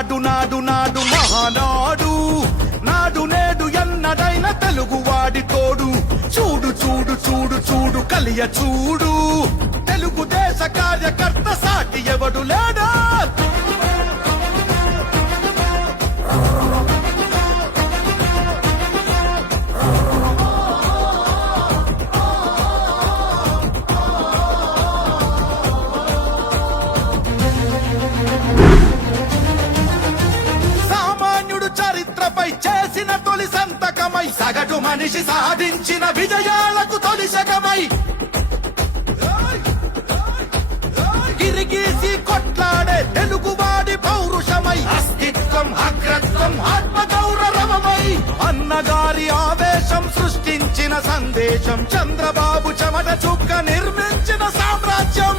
నాడు నాడు నాడు మహానాడు నాడు నేడు ఎన్నడైన తెలుగువాడి తోడు చూడు చూడు చూడు చూడు కలియ చూడు తెలుగుదేశ కార్యకర్త సాటి ఎవడు లేడా చరిత్రపై చేసిన తొలి సంతకమై సగటు మనిషి సాధించిన విజయాలకు తొలి శకమై గిరిగీసి కొట్లాడే తెలుగువాడి పౌరుషమై అస్తిత్వం అగ్రత్వం ఆత్మగౌరవమై అన్నగారి ఆవేశం సృష్టించిన సందేశం చంద్రబాబు చెమట చుక్క నిర్మించిన సామ్రాజ్యం